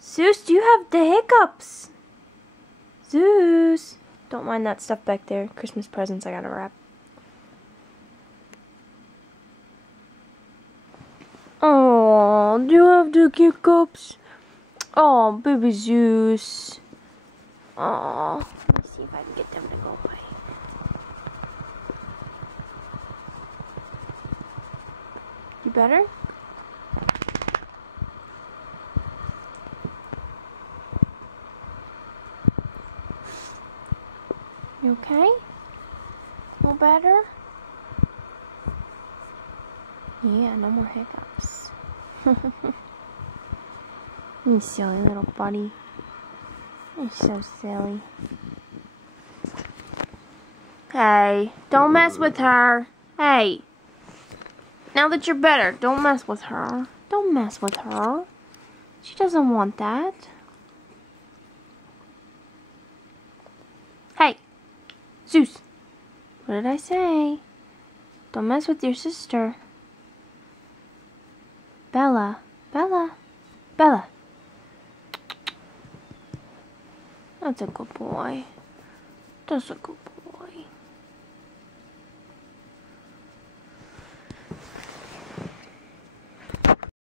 Zeus, do you have the hiccups? Zeus. Don't mind that stuff back there. Christmas presents I gotta wrap. Oh, do you have the hiccups? Oh, baby Zeus. Oh, let me see if I can get them to go away. You better? You okay? A little better? Yeah, no more hiccups. You silly little buddy. You're so silly. Hey, don't mess with her. Hey. Now that you're better, don't mess with her. Don't mess with her. She doesn't want that. Hey. Zeus. What did I say? Don't mess with your sister. Bella. Bella. Bella. That's a good boy. That's a good boy.